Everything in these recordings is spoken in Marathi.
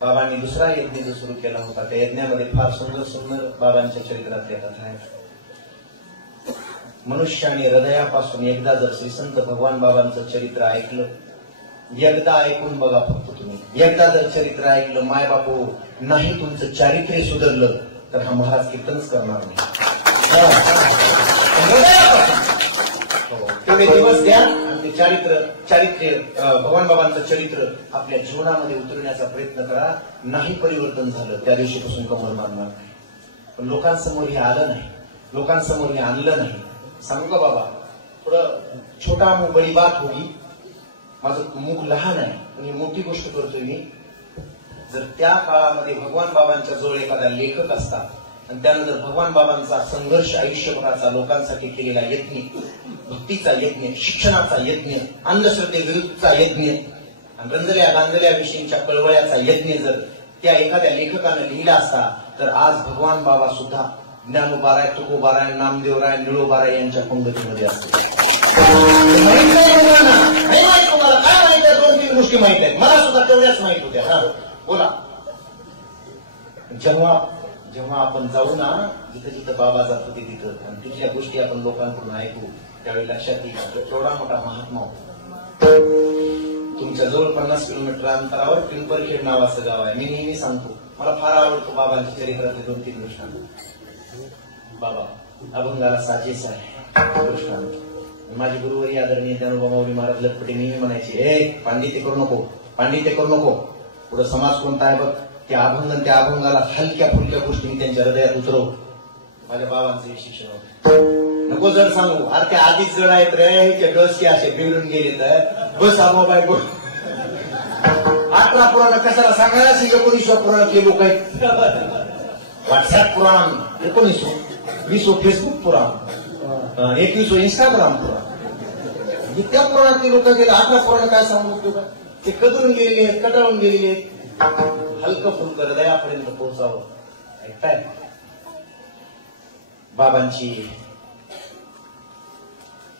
बाबांनी दुसरा यज्ञ जो सुरू केला होता त्या यज्ञामध्ये फार सुंदर सुंदर बाबांच्या चरित्रातल्या कथा आहेत. मनुष्याने हृदयापासून एकदा जर श्री संत भगवान बाबांचं चरित्र ऐकलं, एकदा ऐकून बघा फक्त तुम्ही, एकदा जर चरित्र ऐकलं, माय बापू नाही तुमचं चारित्र्य सुधारलं तर हा महाराज कीर्तनच करणार नाही. तेवढे दिवस द्या आणि ते चारित्र्य भगवान बाबांचं चरित्र आपल्या जीवनामध्ये उतरण्याचा प्रयत्न करा. नाही परिवर्तन झालं त्या दिवशीपासून कमल मारणार नाही. पण लोकांसमोर हे आलं नाही, लोकांसमोर हे आणलं नाही. सांगू का बाबा, थोडं छोटा मुख बडी बात होगी, माझं मुख लहान आहे पण ही मोठी गोष्ट करतोय मी. जर त्या काळामध्ये भगवान बाबांच्या जवळ एखादा लेखक असता आणि त्यानंतर भगवान बाबांचा संघर्ष आयुष्यभराचा लोकांसाठी केलेला यज्ञ, भक्तीचा यज्ञ, शिक्षणाचा यज्ञ, अंधश्रद्धेविरुद्धचा यज्ञ आणि रंजल्या गांजल्या विषयीच्या कळवळ्याचा यज्ञ जर त्या एखाद्या लेखकाने लिहिला असता तर आज भगवान बाबा सुद्धा ज्ञानोबाराय, तुकोबाराय, नामदेवराय, निळोबाराय यांच्या पंगतीमध्ये असते. माहित नाही तुम्हाला काय माहित आहे? 2-3 गोष्टी माहित आहेत, मला सुद्धा तेवढ्याच माहित होत्या. बोला. जेव्हा आपण जाऊ ना जिथं जिथं बाबा जात होते तिथं आणि तिथल्या गोष्टी आपण लोकांकडून ऐकू त्यावेळी लक्षात येईल केवढा मोठा महात्मा होता. तुमच्या जवळ 50 किलोमीटर अंतरावर पिंपरखेड नावाचं गाव आहे. मी नेहमी सांगतो मला फार आवडतो बाबांच्या चरित्रातले 2-3 दृष्टांत. बाबा अभंगाला साजेस आहे दृष्टांत. माझे गुरुवारी आदरणीय ज्ञानोबा माऊली महाराज लटपटे नेहमी म्हणायचे, पांडित्य करू नको, पांडित्य करू नको, पुढे समाज कोणता आहे बघ. त्या अभंग त्या अभंगाला हलक्या फुलक्या गोष्टी मी त्यांच्या हृदयात उतरव. माझ्या बाबांचं शिक्षण होतं. नको जर सांगू अरे त्या आधीच जड आहेत रे, डोसके असे बिघडून गेले तर बस आबाबाई बोल. 18 पुराण कशाला सांगायला 19व्या पुराणातले लोक आहेत. व्हॉट्सअप पुराण 19, 20 फेसबुक पुराण, 21 इंस्टाग्राम पुराण, त्या पुराणातले लोक गेले. 18 पुराण काय सांगू का? ते कदरून गेलेले आहेत, कटाळून गेलेले आहेत. हलकं फुलकं हृदयापर्यंत पोहोचावं. ऐकताय बाबांची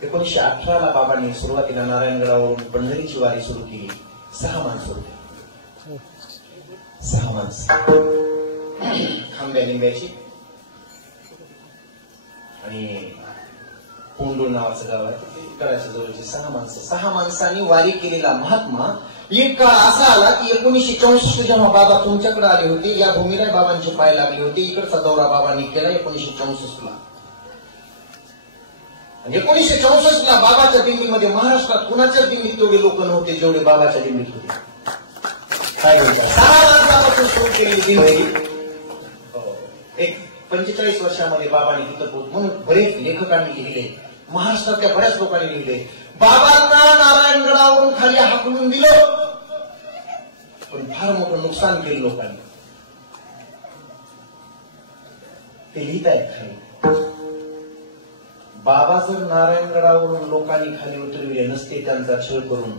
1918 ला बाबांनी सुरुवातीला नारायणगडावरून पंढरीची वारी सुरू केली. 6 माणसं होती, 6 माणसं खांब्या लिंब्याची आणि कोंडूळ नावाचं गाव आहे कराच्या जवळची 6 माणसं. 6 माणसांनी वारी केलेला महात्मा एक काळ असा आला की 1964 जेव्हा बाबा तुमच्याकडे आले होते, या भूमीला बाबांचे पाय लागले होते. इकडचा दौरा बाबांनी केला 1964 ला. 1964 ला बाबाच्या दिंडीमध्ये महाराष्ट्रात कुणाच्या दिंडीत तेवढे लोक नव्हते जेवढे बाबाच्या दिंडीत होते. काय म्हणतात 6 वर्षापासून सुरू केलेली दिंडी एक 45 वर्षामध्ये बाबांनी तिथं पोहोच. म्हणून बरेच लेखकांनी लिहिले, महाराष्ट्रातल्या बऱ्याच लोकांनी लिहिले. बाबांना नारायणगडावरून खाली हाकलून दिलं पण फार मोठं नुकसान केलं लोकांनी. ते लिहित आहेत खाली. बाबा जर नारायणगडावरून लोकांनी खाली उतरविले नसते त्यांचा छळ करून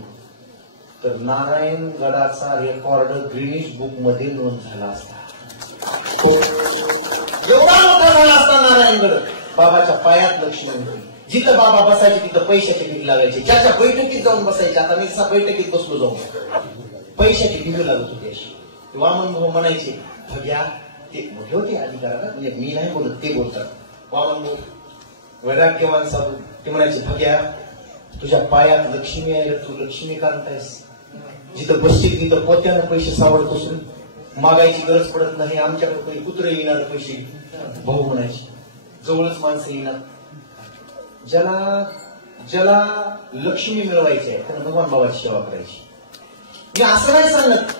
तर नारायणगडाचा रेकॉर्ड ग्रीनिश बुक मध्ये नोंद झाला असता. एवढा मोठा झाला असता नारायणगड. बाबाच्या पायात लक्ष्मी होती. जिथं बाबा बसायचे तिथं पैशाची भीक लागायची. ज्याच्या बैठकीत जाऊन बसायचे, आता मी बैठकीत बसलो जाऊन, पैशाची भीक लागत होती अशी. वामन भाऊ म्हणायचे भग्या, ते मोठे होते अधिकाराला, म्हणजे मी नाही बोलत ते बोलतात. वामन भाऊ वैराग्यवान साधू ते म्हणायचे भग्या तुझ्या पायात लक्ष्मी आहे, तू लक्ष्मी काढतायस. जिथं बसशील तिथं पोत्यानं पैसे सावडत असून मागायची गरज पडत नाही. आमच्याकडे कोणी कुत्रे येणार पैसे. भाऊ म्हणायचे जवळच माणसं येणार. ज्याला लक्ष्मी मिळवायची आहे त्यानं भगवान बाबाची सेवा करायची. मी असं नाही सांगत,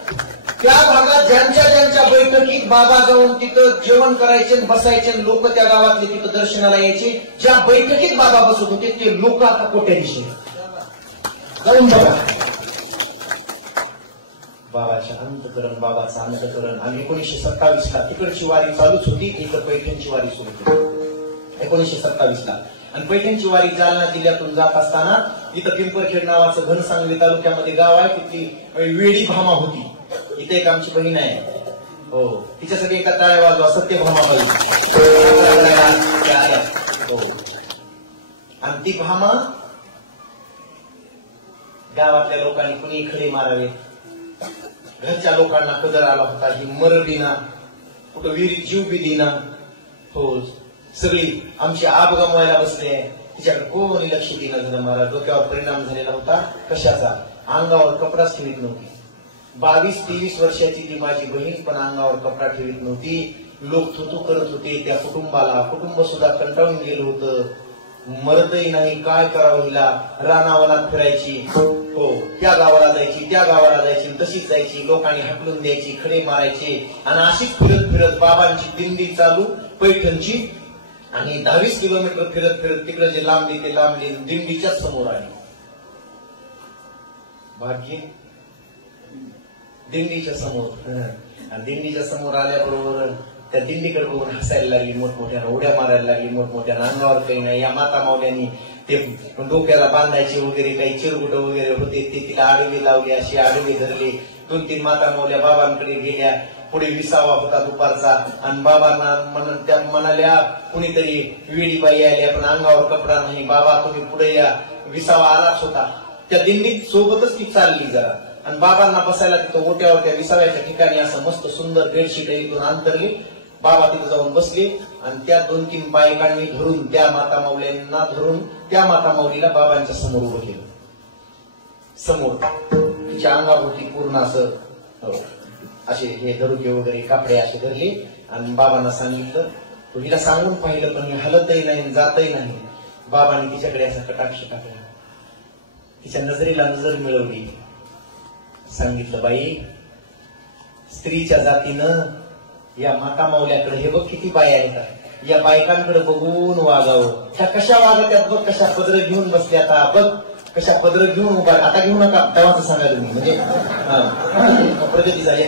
त्या भागात ज्यांच्या बैठकीत बाबा जाऊन तिथं जेवण करायचे बसायचे, लोक त्या गावातले तिथं दर्शनाला यायचे. ज्या बैठकीत बाबा बसत होते ते लोक आता कोट्याधीश जाऊन बघा. बाबाच्या अंतकरण, बाबाचं अंतकरण. आणि 1927 ला तिकडची वारी चालूच होती, इथं पैठणची वारी सुरू केली 1927 ला. आणि पैठणची वारी जालना जिल्ह्यातून जात असताना इथं पिंपरखेड नावाचं घनसांगली तालुक्यामध्ये गाव आहे. तिथली वेडी भामा होती. इथे एक आमची बहीण आहे, हो, तिच्यासाठी एका टाळ्या वाजवा. सत्यभामाबाई. हो. आणि ती भामा गावातल्या लोकांनी कुणी खडे मारावे घरच्या लोकांना कदर आला होता. ही मर दिना, कुठं विहिरीत जीव बी दिना. हो, सगळी आमची आब गमवायला बसले. तिच्याकडे कोणी लक्ष दिलं झालं. मला डोक्यावर परिणाम झालेला होता. कशाचा? अंगावर कपडाच ठेवीत नव्हती. 22-23 वर्षाची ती माझी बहीण, पण अंगावर कपडा ठेवीत नव्हती. लोक थुतू करत होते त्या कुटुंबाला. कुटुंब सुद्धा कंटाळून गेलं होतं. मरतही नाही, काय करावं हिला. रानावनात फिरायची. हो, त्या गावाला जायची, त्या गावाला जायची, तशीच जायची. लोकांनी हाकलून द्यायची, खडे मारायचे. आणि अशीच फिरत फिरत बाबांची दिंडी चालू पैठणची. आणि 22 किलोमीटर फिरत फिरत तिकडे जे लांबली ते लांबली दिंडीच्या समोर आली. भाग्य दिंडीच्या समोर. आणि दिंडीच्या समोर आल्याबरोबर त्या दिंडीकडे बघून हसायला लागली, मोठमोठ्यानं उड्या मारायला लागली, मोठमोठ्यानं. अंगावर काही नाही. या माता मावल्यांनी ते डोक्याला बांधायचे वगैरे काही चिरगुट वगैरे होते ते तिला आडवे लावले, अशी आडवे धरले. 2-3 माता मावल्या बाबांकडे गेल्या. पुढे विसावा होता दुपारचा. आणि बाबांना त्या म्हणाल्या, कुणीतरी वेळी बाई आल्या पण अंगावर कपडा नाही. बाबा तुम्ही पुढे या. विसावा आलाच होता. त्या दिंडीत सोबतच ती चालली जरा. आणि बाबांना बसायला तिथं ओट्यावर त्या विसाव्याच्या ठिकाणी असं मस्त सुंदर बेडशीट एकदून अंतरली. बाबा तिथे जाऊन बसले. आणि त्या 2-3 बायकांनी धरून, त्या माता माऊल्यांना धरून त्या माता माऊलीला बाबांच्या समोर उभं केलं. समोर तिच्या अंगाभोवती पूर्ण असं असे हे धरुके वगैरे कापडे असे धरले. आणि बाबांना सांगितलं. तो हिला सांगून पाहिलं पण हलतही नाही, जातही नाही. बाबांनी तिच्याकडे असा कटाक्ष टाकला. तिच्या नजरेला नजर मिळवली. सांगितलं, बाई, स्त्रीच्या जातीनं या माता माऊल्याकडे हे बघ किती बाई आहेत. या बायकांकडे बघून वागावं. त्या कशा वागत्यात बघ, कशा पदर घेऊन बसल्या. आता बघ कशा पदर घेऊन उभा. आता घेऊ नका, तेव्हाच सांगायला मी. म्हणजे प्रगती झाली.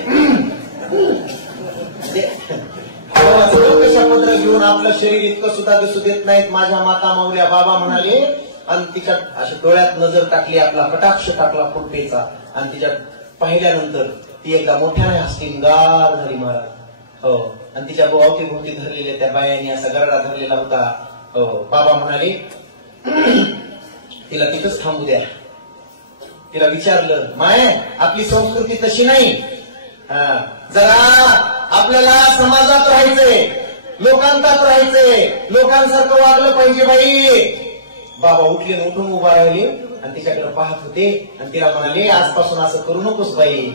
कशा पदर घेऊन आपलं शरीर इतकं सुद्धा दिसू देत नाहीत माझ्या माता माऊल्या. बाबा म्हणाले. आणि तिच्या अशा डोळ्यात नजर टाकली, आपला कटाक्ष टाकला फुटपेचा. आणि तिच्या पाहिल्यानंतर ती एकदा मोठ्याने हसली, गार झाली महाराज. हो, आणि तिच्या अवतीभोवती धरलेल्या त्या बायांनी असा गरडा धरलेला होता. हो, बाबा म्हणाले तिला तिथंच थांबू द्या. तिला विचारलं, माय आपली संस्कृती तशी नाही. जरा आपल्याला समाजात राहायचंय, लोकांतात राहायचंय, लोकांसारखं वागलं पाहिजे बाई. बाबा उठले, उठून उभा राहिले आणि तिच्याकडे पाहत होते. आणि तिला म्हणाले, आजपासून असं करू नकोस बाई.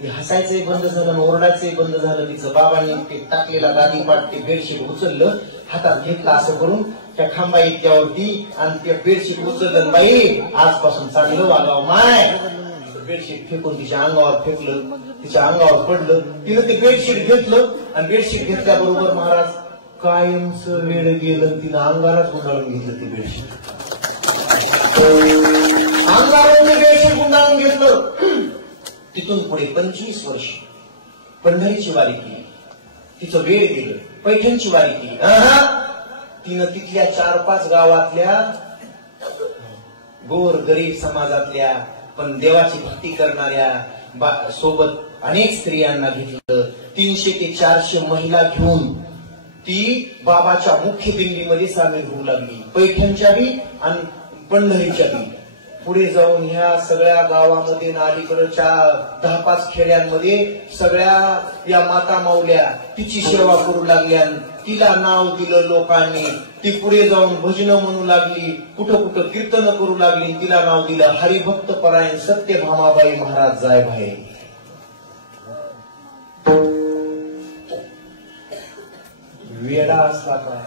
ती हसायचंही बंद झालं, ओरडायचंही बंद झालं. तिचं बाबांनी ते टाकलेला गादीपाट ते बेडशीट उचललं, हातात घेतला असं करून त्या खांबा इतक्यावरती. आणि ते बेडशीट उचललं. बाई आजपासून चांगलं वागावं माय. बेडशीट फेकून तिच्या अंगावर फेकलं, तिच्या अंगावर पडलं. तिनं ते बेडशीट घेतलं. आणि बेडशीट घेतल्याबरोबर महाराज कायमच वेळ गेलं. तिनं अंगालाच गुंडाळून घेतलं ते बेडशीट. अंगावर बेडशीट गुंडाळून घेतलं. तिथून पुढे 25 वर्ष पंढरीची वारी केली. तिचं वेळ गेलं. पैठणची वारी केली. तिनं तिथल्या 4-5 गावातल्या गोर गरीब समाजातल्या पण देवाची भक्ती करणाऱ्या सोबत अनेक स्त्रियांना घेतलं. 300 ते 400 महिला घेऊन ती बाबाच्या मुख्य दिंडीमध्ये सामील होऊ लागली. पैठणच्या बी आणि पंढरीच्या बी. पुढे जाऊन ह्या सगळ्या गावामध्ये अलीकडच्या 10-5 खेड्यांमध्ये सगळ्या या माता माऊल्या तिची सेवा करू लागल्या. तिला नाव दिलं लोकांनी. ती पुढे जाऊन भजनं म्हणू लागली, कुठं कुठं कीर्तन करू लागली. तिला नाव दिलं हरिभक्त परायण सत्यभामाबाई महाराज जाय भाई. वेडा असला काय,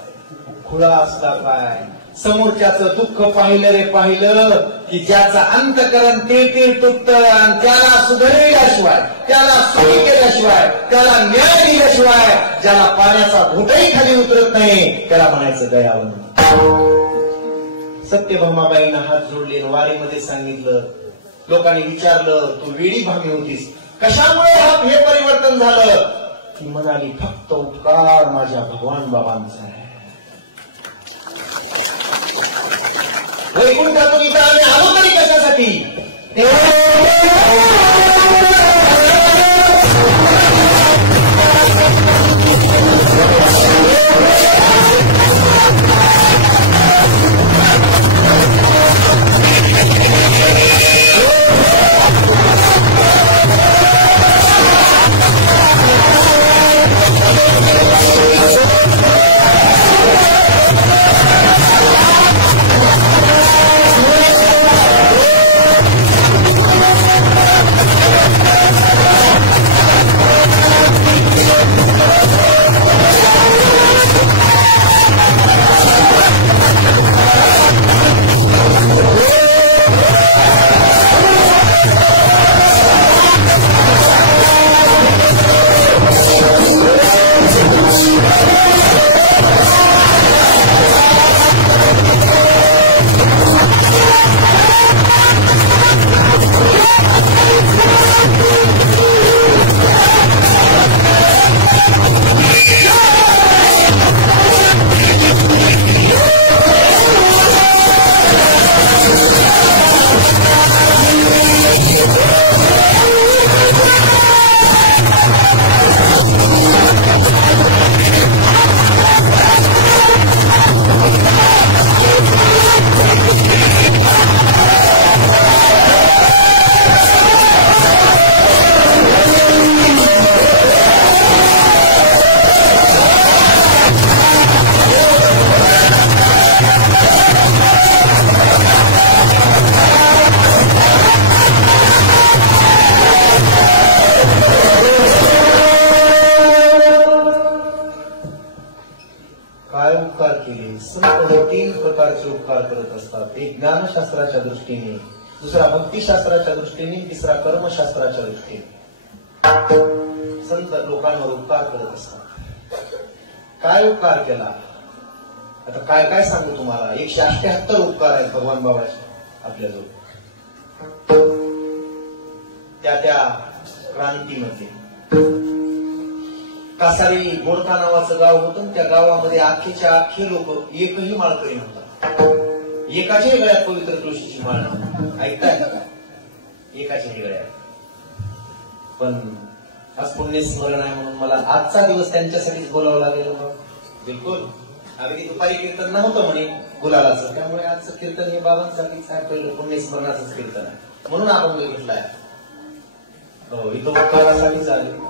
खुळा असला काय, समोरच्याचं दुःख पाहिलं रे पाहिलं की ज्याचा अंतकरण ते तुटतं. आणि त्याला सुधारल्याशिवाय, त्याला सोयी केल्याशिवाय, त्याला न्याय दिल्याशिवाय, ज्याला पाण्याचा घोटही खाली उतरत नाही त्याला म्हणायचं दयावंत. सत्यभामाबाईंना हात जोडले. वारीमध्ये सांगितलं. लोकांनी विचारलं, तू वेडी भामी होतीस, कशामुळे हे परिवर्तन झालं? ती म्हणाली, फक्त उपकार माझ्या भगवान बाबांचा आहे. वैकुंठातून इथं आम्ही आलो तरी कशासाठी? संत 3 प्रकारचे उपकार करत असतात. एक ज्ञानशास्त्राच्या दृष्टीने, दुसरा भक्तिशास्त्राच्या दृष्टीने, तिसरा कर्मशास्त्राच्या दृष्टीने. संत लोकांवर उपकार करत असतात. काय उपकार केला? आता काय काय सांगू तुम्हाला. 178 उपकार आहेत भगवान बाबाचे आपल्याजवळ. त्या क्रांतीमध्ये कासारी बोडखा नावाचं गाव होतं. त्या गावामध्ये आखेच्या आखे लोक एकही माळकरी नव्हता. एकाच्याही गळ्यात पवित्र तुळशीची माळ नव्हती. ऐकताय का? एकाच्याही गळ्यात. पण आज पुण्य स्मरण आहे म्हणून मला आजचा दिवस त्यांच्यासाठीच बोलावं लागेल. बिलकुल. अगदी दुपारी कीर्तन नव्हतं म्हणे गुलालाचं, त्यामुळे आजचं कीर्तन हे बाबांसाठीच आहे. पहिलं पुण्य स्मरणाचंच कीर्तन आहे म्हणून आपण बघितलंय. हो, इथं उपकारासाठी झाले.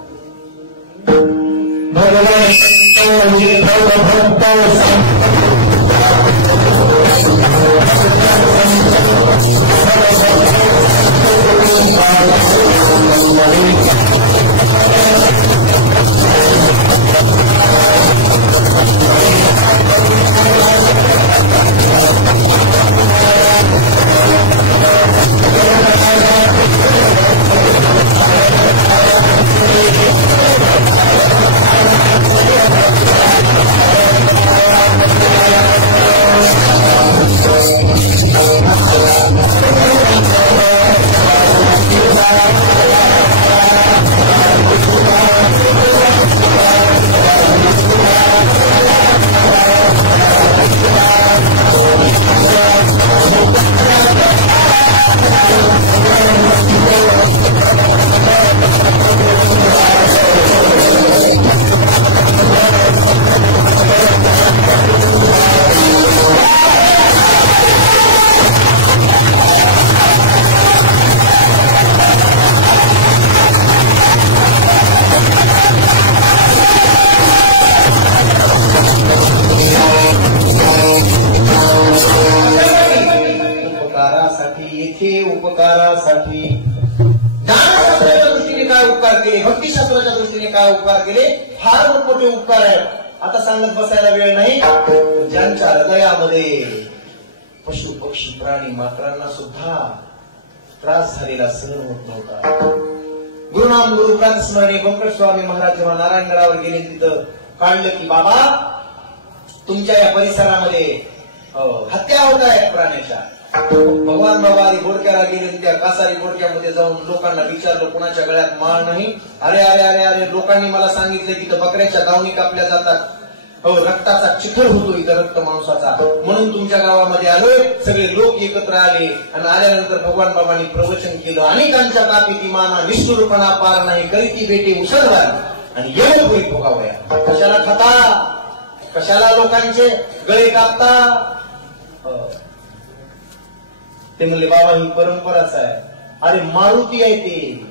उपकारासाठी ज्ञानशास्त्राच्या दृष्टीने काय उपकार केले, भक्तिशास्त्राच्या दृष्टीने काय उपकार केले, फार मोठे उपकार आहेत. आता सांगत बसायला वेळ नाही. ज्यांच्या हृदयामध्ये पशु पक्षी प्राणी मात्रांना सुद्धा त्रास झालेला सहन होत नव्हता. गुरुनाम गुरुप्रांत स्मरणे बंकट स्वामी महाराज जेव्हा नारायणगडावर गेले, तिथं काढलं की बाबा तुमच्या या परिसरामध्ये हत्या होत आहेत प्राण्याच्या. भगवान बाबा आधी बोडक्याला गेले. त्या कासारी बोडक्यामध्ये जाऊन लोकांना विचारलं कुणाच्या गळ्यात माळ नाही. अरे अरे अरे अरे लोकांनी मला सांगितलं की बकऱ्याच्या गावणी कापल्या जातात. हो, रक्ताचा चिखल होतो इथं, रक्त मांसाचा, म्हणून तुमच्या गावामध्ये आलोय. सगळे लोक एकत्र आले आणि आल्यानंतर भगवान बाबांनी प्रवचन केलं. अनेकांच्या तापीती माना निष्ठुरपणा पार नाही, करीती बेटी उसळवार आणि येऊ होईल भोगावया. कशाला खाता, कशाला लोकांचे गळे कापता. ते म्हणले बाबा ही परंपराच आहे. अरे मारुती आहे, ते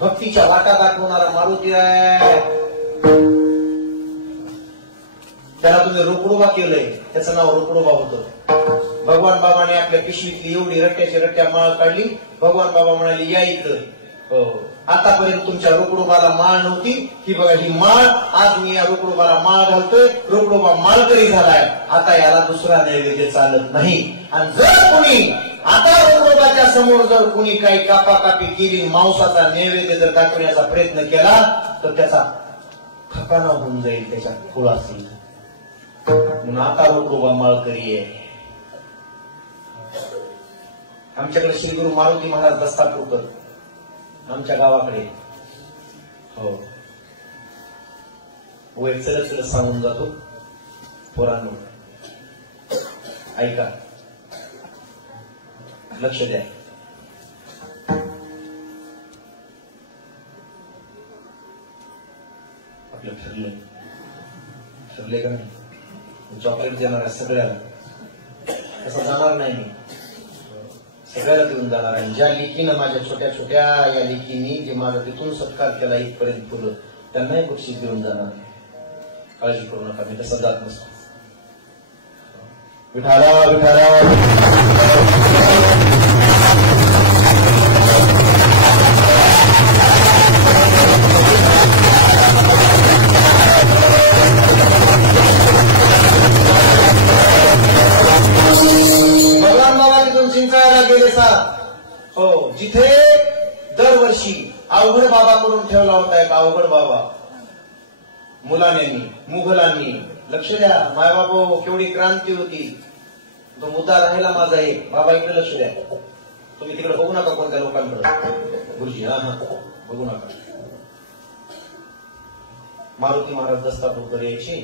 भक्तीच्या वाटा दाखवणारा मारुती आहे. त्याला तुम्ही रोकडोबा केलंय, त्याचं नाव रोकडोबा होतं. भगवान बाबाने आपल्या पिशवीतली एवढी रट्ट्या माळ काढली. भगवान बाबा म्हणाले या इथं. आतापर्यंत तुमच्या रोकडोबाला माळ नव्हती, ही बघा ही माळ, आज मी या रोकडोबाला माळ घालतोय. रोकडोबा माळकरी झालाय. आता याला दुसरा नैवेद्य चालत नाही. आणि जर कोणी आता रोकडोबाच्या समोर जर कोणी काही कापाकापी केली, मांसाचा नैवेद्य जर दाखवण्याचा प्रयत्न केला तर त्याचा खकाना होऊन जाईल, त्याच्या खुळासी. म्हणून आता रोकडोबा माळकरी आहे. आमच्याकडे श्री गुरु मारुती महाराज दस्तापूरकर आमच्या गावाकडे. हो, एक चलत सांगून जातो पोरांनो, ऐका, लक्ष द्या. आपलं ठरले का नाही? चॉकलेट देणार आहे सगळ्याला, तसं जाणार नाही मी, सगळ्याला देऊन जाणार आहे. ज्या लेकीनं माझ्या छोट्या छोट्या या लेकीनी जे माझा तिथून सत्कार केला इथपर्यंत पुढं, त्यांनाही बक्षीस देऊन जाणार आहे. काळजी करू नका, मी तसं जात नसतो. विठाला विठाला बाबा मुलांनी मुघलांनी. लक्ष द्या, मायबाबा केवढी क्रांती होती. तो मुद्दा राहिला माझा एक. बाबा इकडे लक्ष द्या. तुम्ही तिकडे बघू नका कोणत्या लोकांकडे. गुरुजी हा बघू नका. मारुती महाराज दस्तापूरकर यायचे,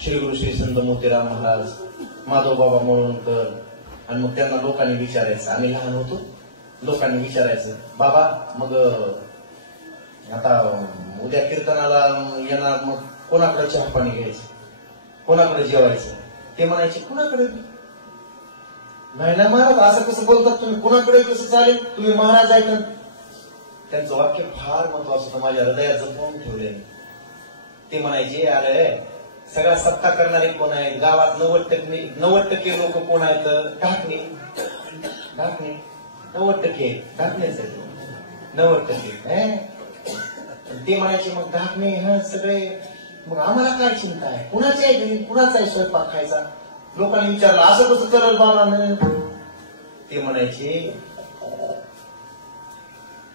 श्री गुरु श्री संत मोतीराम महाराज, माधव बाबा मळवणकर. आणि मग त्यांना लोकांनी विचारायचं, आम्ही लहान होतो, लोकांनी विचारायचं, बाबा मग आता उद्या कीर्तनाला येणार, मग कोणाकडे चहा पाणी घ्यायचं, कोणाकडे जेवायचं. ते म्हणायचे कुणाकडे नाही ना महाराज, असं कसं बोलतात तुम्ही, कुणाकडे कसं चालेल, तुम्ही महाराज आहेत ना. त्यांचं वाक्य फार महत्वाचं होतं, माझ्या हृदयात जपून ठेवले. ते म्हणायचे अरे सगळा सत्ता करणारे कोण आहेत गावात, 90% लोक कोण आहेत, ढाकणे. 90% ढाकणेच आहेत, 90%. ते म्हणायचे मग ढाकणे हा सगळे, मग आम्हाला काय चिंता आहे, कुणाची आहे घरी, कुणाचा आहे स्वयंपाक खायचा. लोकांनी विचारलं असं कसं करल बाबा. ते म्हणायचे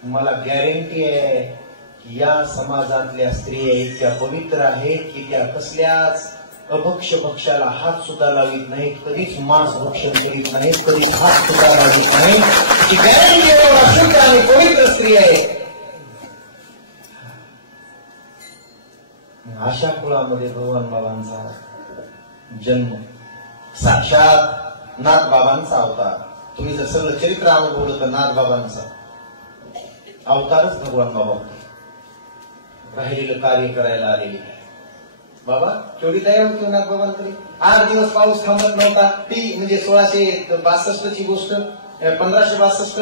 मला गॅरंटी आहे की या समाजातल्या स्त्रिया इतक्या पवित्र आहेत की त्या कसल्याच अभक्ष भक्षाला हात सुद्धा लावित नाहीत, कधीच मांस भक्षण करीत नाहीत, कधीच हात सुद्धा लावित नाहीत. गॅरंटी एवढा शुद्ध आणि पवित्र स्त्री आहे. अशा कुळामध्ये भगवान बाबांचा जन्म, साक्षात नाथ बाबांचा अवतार. तुम्ही जर सगळं चरित्र अनुभवलं तर नाथ बाबांचा अवतारच भगवान बाबा होते. राहिलेलं कार्य करायला आलेले बाबा. केवढी दया होती नाथ बाबांकडे. 8 दिवस पाऊस थांबत नव्हता. ती म्हणजे 1662 ची गोष्ट, 1562.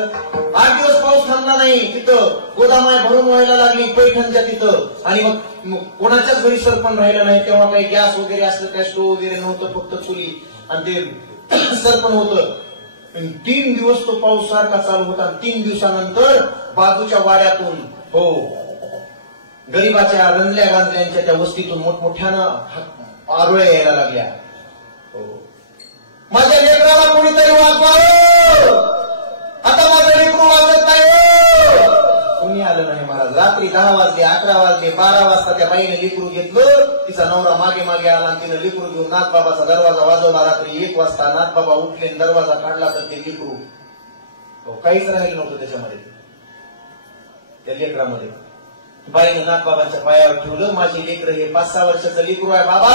8 दिवस पाऊस थांबला नाही. तिथं गोदामाय भरून व्हायला लागली पैठणच्या तिथं. आणि मग कोणाच्याच घरी सरपण राहिलं नाही. तेव्हा काही गॅस वगैरे असलं, काही स्टोव वगैरे नव्हतं, फक्त चुली आणि ते सरपण होतं. 3 दिवस तो पाऊस सारखा चालू होता. 3 दिवसानंतर बाजूच्या वाड्यातून गरीबाच्या रंजल्या गांजल्यांच्या त्या वस्तीतून मोठमोठ्यानं आरोळ्या यायला लागल्या. माझ्या लेकराला कोणीतरी वाचवावं, आता माझं लेकरू वाचत नाही. कोणी आलं नाही महाराज. रात्री 10 वाजले, 11 वाजले, 12 वाजता त्या बाईने लेकरू घेतलं. तिचा नवरा मागे मागे आला आणि तिनं लेकरू घेऊन नाथबाबाचा दरवाजा वाजवला. रात्री 1 वाजता नाथबाबा उठले, दरवाजा काढला तर ते लेकरू काहीच राहिलं नव्हतं त्याच्यामध्ये, त्या लेकरामध्ये. बाईनं नाथबाबांच्या पायावर ठेवलं. माझी लेकरं हे 5-6 वर्षाचं लेकरू आहे बाबा.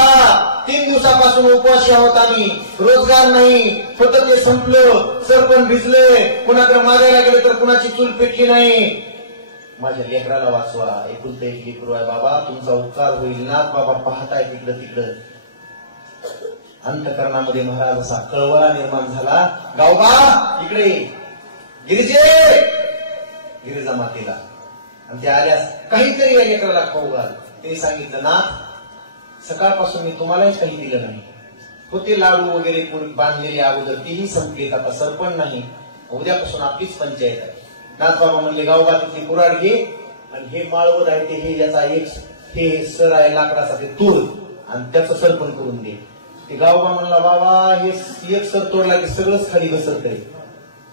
3 दिवसापासून उपवासी आहोत आम्ही, रोजगार नाही, फक्त ते संपलं, सरपण भिजले, कुणाकडे मारायला गेलं तर कुणाची चूल पेटली नाही. माझ्या लेकराला वाचवा, एकुलते एक लेकरू आहे बाबा, तुमचा उपकार होईल. नाथ बाबा पाहताय तिकडं तिकडं. अंतकरणामध्ये महाराज असा कळवळा निर्माण झाला. गावबा इकडे गिरिजे, गिरिजा मातेला. आणि ते आल्यास काहीतरी या लेकराला खाऊ घाल. त्यांनी सांगितलं नाथ सकाळपासून मी तुम्हालाही काही दिलं नाही. होते लाडू वगैरे बांधलेले अगोदर, तेही संपलेत, आता सरपण नाही, उद्यापासून आपलीच पंचायत आहे. नाथ बाबा म्हणले गावबा तिथली कुराड घे आणि हे माळवत आहे ते हे याचा एक हे सर आहे लाकडाचा, ते तोड आणि त्याचं सरपण करून दे. ते गावबा म्हणला बाबा हे एक सर तोडला की सगळंच खाली घसरत आहे,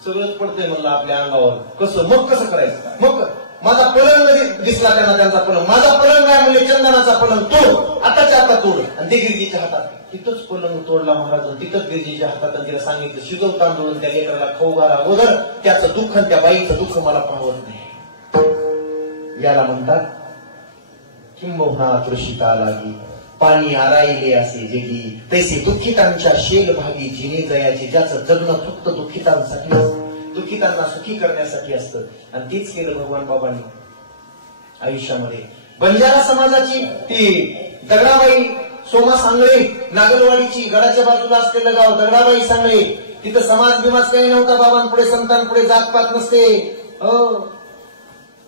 सगळंच पडतंय म्हणलं आपल्या अंगावर. कसं मग कसं करायचं. मग माझा पलंग दिसला त्यांना, त्यांचा पलंग, माझा पलंग आहे म्हणजे चंदनाचा पलंग तोड, आताच्या आता तोड. आणि ते गिरजीच्या हातात तिथंच पलंग तोडला महाराज, तिथंच गिरजीच्या हातात. आणि तिला सांगितलं शिजव तांदूळ त्या लेकराला खाऊ घाला अगोदर, त्याचं दुःख आणि त्या बाईचं दुःख मला पाहत नाही. याला म्हणतात किंबहुना तृषिता लागी पाणी आराईले असे जगी, तैसे दुःखितांच्या शेल भागी जिने जयाची. ज्याचं जगणं फक्त दुःखितांसाठी असतं, दुःखितांना सुखी करण्यासाठी असतं. आणि तीच केलं भगवान बाबांनी आयुष्यामध्ये. बंजारा समाजाची ती दगडाबाई सोमा सांगळे, नागलवाडीची गडाच्या बाजूला असलेलं गाव दगडाबाई सांगळे. तिथं समाज बिमाज काही नव्हता. बाबांपुढे संतांपुढे जातपात नसते.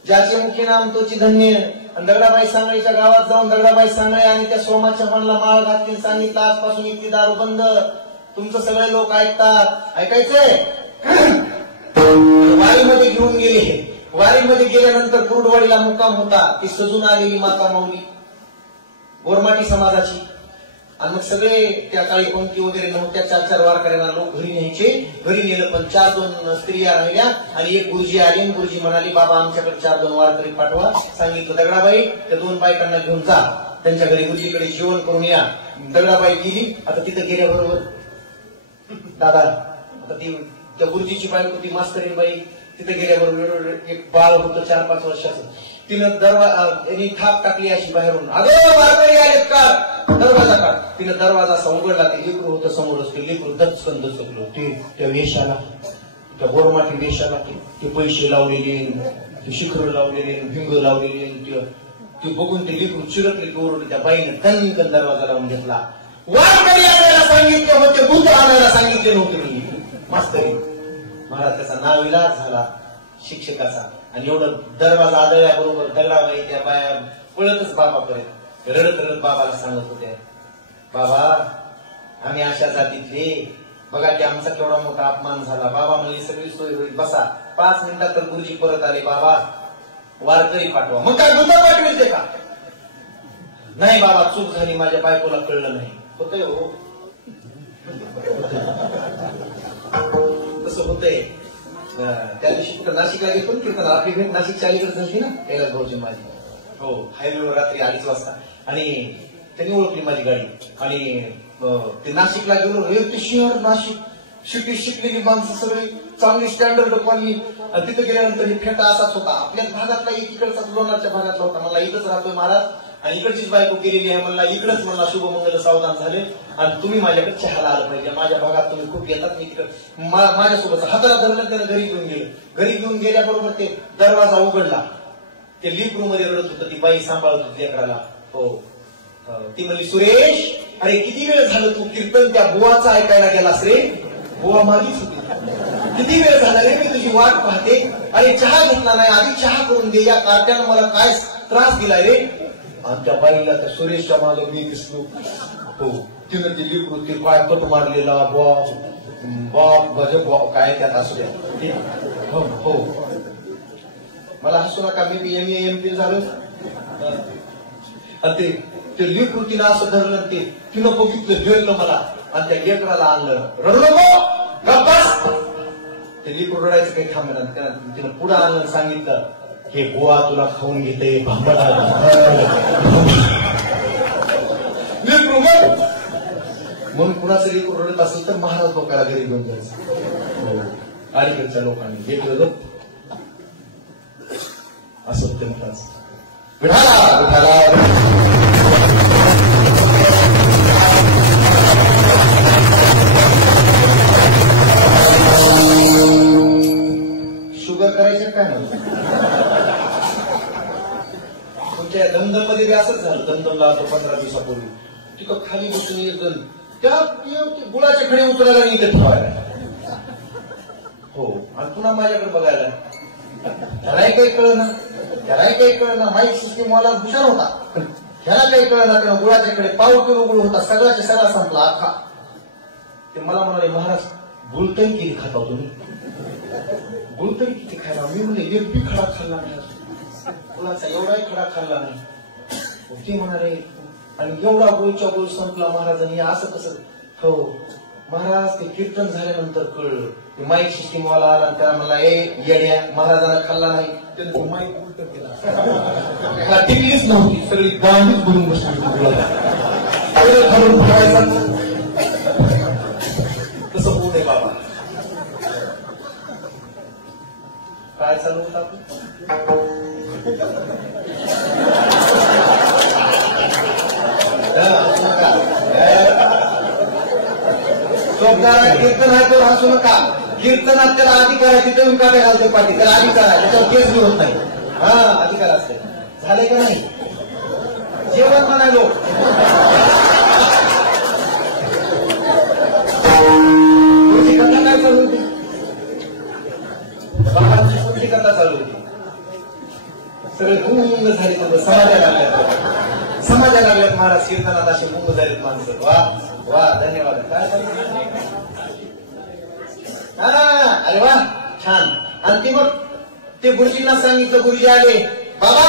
ज्याचे मुखी नाम तोची धन्य. आणि दगडाबाई सांगळेच्या गावात जाऊन दगडाबाई सांगळे आणि त्या सोमाच्या मनला माळ घातली, सांगितलं आजपासून इतकी दारू बंद, तुमचं सगळे लोक ऐकतात, ऐकायचंय. वारीमध्ये घेऊन गेले. वारीमध्ये गेल्यानंतर कुर्डवाडीला मुक्काम होता. ती सजून आलेली माता माऊली गोरमाटी समाजाची. आणि मग सगळे त्या काळी पंक्ती वगैरे नव्हत्या, 4-4 वारकऱ्यांना लोक घरी न्यायचे. घरी नेलं पण 4-2 स्त्रिया राहिल्या आणि एक गुरुजी आले. गुरुजी म्हणाले, बाबा आमच्याकडे 4-2 वारकरी पाठवा. सांगितलं, दगडाबाई त्या 2 बायकांना घेऊन जा, त्यांच्या घरी गुरुजीकडे जेवण करून या. दगडाबाई गेली. आता तिथं गेल्याबरोबर दादा आता ती त्या गुरुजीची बायको ती मास्तरीन बाई तिथे गेल्याबरोबर एक बाळ होतं 4-5 वर्षाचं. तिनं दरवाजा थाप टाकली अशी बाहेरून, अगं वारकरी आलेत का, दरवाजा काढ. तिनं दरवाजा असा उघडला, ते लेकरू होतं समोरच. ते लेकरू दचकन दचकलं. ते त्या वेशाला, त्या गोरमाटी वेशाला ते पैसे लावलेले, ते शिखर लावलेले, भिंग लावलेले, ते बघून ते लेकरू चिरकले की ओरडले. त्या बाईनं कणकन दरवाजा लावून घेतला. वारकरी आणायला सांगितलं होते, दूध आणायला सांगितले नव्हते मी. मास्तरी महाराज त्याचा नाविलाज झाला शिक्षकाचा. आणि एवढं दरवाजा आदळल्याबरोबर दगडाबाई त्या बाया पळतच बाबापर्यंत रडत रडत बाबाला सांगत होत्या, बाबा आम्ही अशा जातीतले, बघा की आमचा केवढा मोठा अपमान झाला. बाबा म्हणजे सगळी सोय होईल, बसा. 5 मिनिटात तर गुरुजी परत आले, बाबा वारकरी पाठवा. मग काय दुधा पाठवायचे का? नाही बाबा चूक झाली, माझ्या बायकोला कळलं नाही. होतंय हो, तसं होतंय. त्या दिवशी कुठं नाशिकला गेलो कीर्तन, आपली भेट नाशिकच्या अलीकडे झाली ना कैलास भाऊची माझी. हो, हायवेवर रात्री 2:30 वाजता. आणि त्यांनी ओळखली माझी गाडी. आणि ते नाशिकला गेलो. ते शहर नाशिक, सिटी शिकलेली माणसं सगळी, चांगली स्टँडर्ड कॉलनी. तिथे गेल्यानंतर हे फेटा असाच होता. आपल्या भागातला एकीकडचा लोणारच्या भागातला होता. मला इथंच राहतोय महाराज आणि इकडचीच बायको गेलेली आहे. म्हणला इकडेच मला शुभमंगल सावधान झाले आणि तुम्ही माझ्याकडे चहाला आलं पाहिजे. माझ्या भागात तुम्ही खूप येतात. मी तिकडे माझ्यासोबत हाताला धरलं, त्यानं घरी घेऊन गेलं. घरी घेऊन गेल्याबरोबर ते दरवाजा उघडला. ते लिफ्ट रूम मध्ये रडत होतं. ती बाई सांभाळत होती लेकराला. हो, ती म्हणली, सुरेश अरे किती वेळ झालं तू कीर्तन त्या बुवाचा ऐकायला गेलास रे? बुवा मागीच होती. किती वेळ झाला रे मी तुझी वाट पाहते. अरे चहा घेतला नाही, आधी चहा करून दे. या कार्ट्यानं मला काय त्रास दिलाय रे. आणि त्या बाईला त्या सुरेशच्या मागे मी दिसलो. हो, तिनं ती लिकरू ते काय कट मारलेला बाप गजब काय त्यात असू द्या. हो हो, मला हसू नका, मी MA MP झालो. आणि ते लिकरू तिला असं धरलं, ते तिनं बघितलं, घेतलं मला आणि त्या लेकराला आणलं. रडू नको, गप्प. ते लिकरू रडायचं काही थांबलं. तिनं पुढं आणलं, सांगितलं, हे बुवा तुला खाऊन घेते भांबडा. म्हणून कुणाचं लेकरू रडत असेल तर महाराज लोकांना घरी घेऊन जायचं. अलीकडच्या लोकांनी लेकरं असं ते म्हणतात. शुगर करायचे काय ना तुमच्या दमदम मध्ये असंच झालं. दमदमला आलो 15 दिवसापूर्वी. तिथं खाली बसून एक जण त्या गुळाच्या खडे उतरायला इथे ठेवायला. हो, आणि पुन्हा माझ्याकडे बघायला. त्यालाही काही कळलं, त्यालाही काही कळलं. माईक सिस्टीम वाला हुशार होता, ह्याला काही कळलं. गुळाच्याकडे पाव किलो गुळ होता, सगळ्याच्या सगळा संपला अख्खा. ते मला म्हणाले, महाराज गुळतही किती खाता तुम्ही? गुळतही किती खायला? मी म्हणले एक बी खडा खाल्ला नाही, गुळाचा एवढाही खडा खाल्ला नाही. ते म्हणाले, आणि एवढा गुळच्या गुळ संपला महाराजांनी, असं कसं? हो महाराज, ते कीर्तन झाल्यानंतर कळलं. ते माईक सिस्टीम वाला आला, त्याला मला येड्या महाराजांना खाल्ला नाही. त्याने माईक उलट केला, टिकलीच नव्हती, सगळी गांडीच भरून बसली. कसं होऊ नये बाबा. काय चालू होतं आपण? कीर्तनात हसू नका. कीर्तनात त्याला अधिकार आहे, तिथे का घालते पाठी, त्याला अधिकार आहे, त्याच्यावर केस बी होत नाही. हा, अधिकार असते. झाले का नाही? जेवण म्हणालो. पुढची कथा काय चालू होती? बाबांची पुढची कथा चालू होती. सगळे गुंग झाले, समाजाला लागल्यात, समाजाला लागल्यात. महाराज कीर्तनात असे गुंग झालेत माणसं. वा वा, धन्यवाद. काय चालू? अरे वा, छान. आणि ती मग ते गुरुजींना सांगितलं. गुरुजी आले, बाबा